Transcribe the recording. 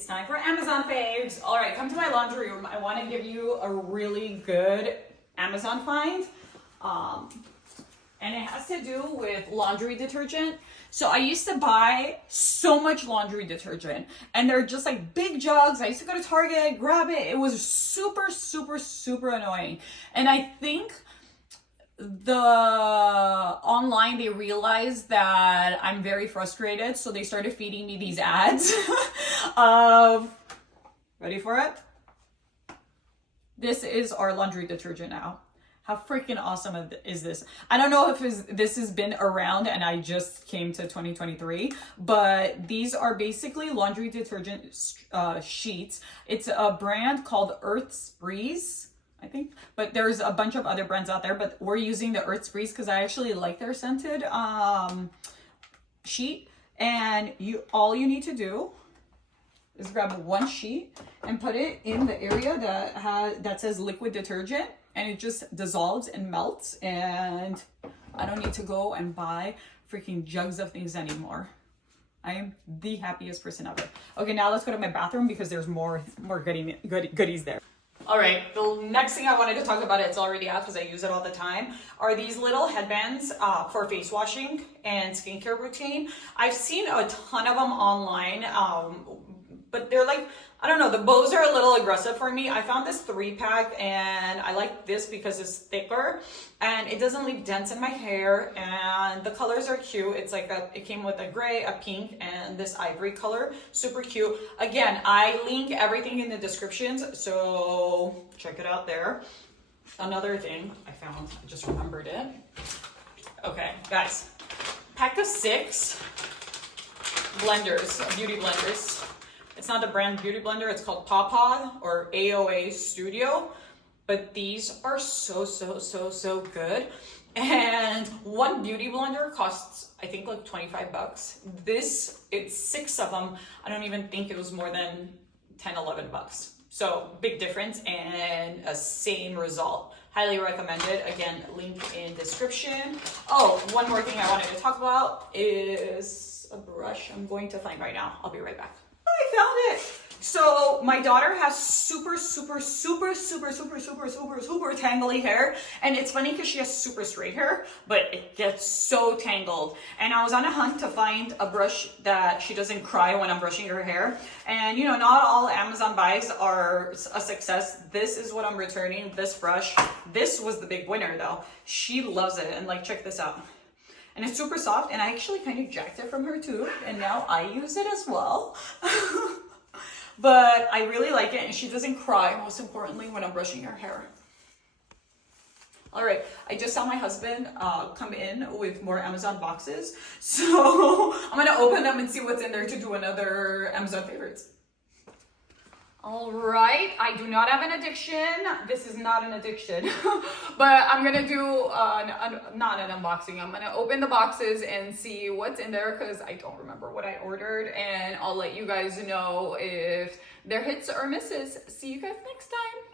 It's time for Amazon faves. All right, come to my laundry room. I want to give you a really good Amazon find. And it has to do with laundry detergent. So I used to buy so much laundry detergent and they're just like big jugs. I used to go to Target, grab it. It was super, super, super annoying. And I think online they realized that I'm very frustrated, so they started feeding me these ads of, ready for it? This is our laundry detergent now. How freaking awesome is this? I don't know if this has been around and I just came to 2023, but these are basically laundry detergent sheets. It's a brand called Earth's Breeze, I think, but there's a bunch of other brands out there, but we're using the Earth's Breeze because I actually like their scented sheet. And all you need to do is grab one sheet and put it in the area that says liquid detergent, and it just dissolves and melts, and I don't need to go and buy freaking jugs of things anymore. I am the happiest person ever. Okay, now let's go to my bathroom because there's more goodies there. All right, the next thing I wanted to talk about, it's already out because I use it all the time, are these little headbands for face washing and skincare routine. I've seen a ton of them online, but they're like, I don't know, the bows are a little aggressive for me. I found this 3-pack and I like this because it's thicker and it doesn't leave dents in my hair, and the colors are cute. It's like it came with a gray, a pink, and this ivory color. Super cute. Again, I link everything in the descriptions, so check it out there. Another thing I found, I just remembered it. Okay, guys, pack of 6 blenders, beauty blenders. It's not the brand beauty blender, it's called Pawpaw or AOA Studio, but these are so good. And one beauty blender costs, I think, like 25 bucks. It's 6 of them. I don't even think it was more than 10, 11 bucks. So big difference and a same result. Highly recommended. Again, link in description. Oh, one more thing I wanted to talk about is a brush I'm going to find right now. I'll be right back. I found it. So my daughter has super tangly hair, and it's funny because she has super straight hair, but it gets so tangled. And I was on a hunt to find a brush that she doesn't cry when I'm brushing her hair. And you know, not all Amazon buys are a success. This is what I'm returning, this brush. This was the big winner though. She loves it, and like, check this out. And it's super soft, and I actually kind of jacked it from her too, and now I use it as well. But I really like it, and she doesn't cry, most importantly, when I'm brushing her hair. All right, I just saw my husband come in with more Amazon boxes, so I'm gonna open them and see what's in there to do another Amazon favorites. All right, I do not have an addiction. This is not an addiction, but I'm gonna do not an unboxing. I'm gonna open the boxes and see what's in there because I don't remember what I ordered, and I'll let you guys know if they're hits or misses. See you guys next time.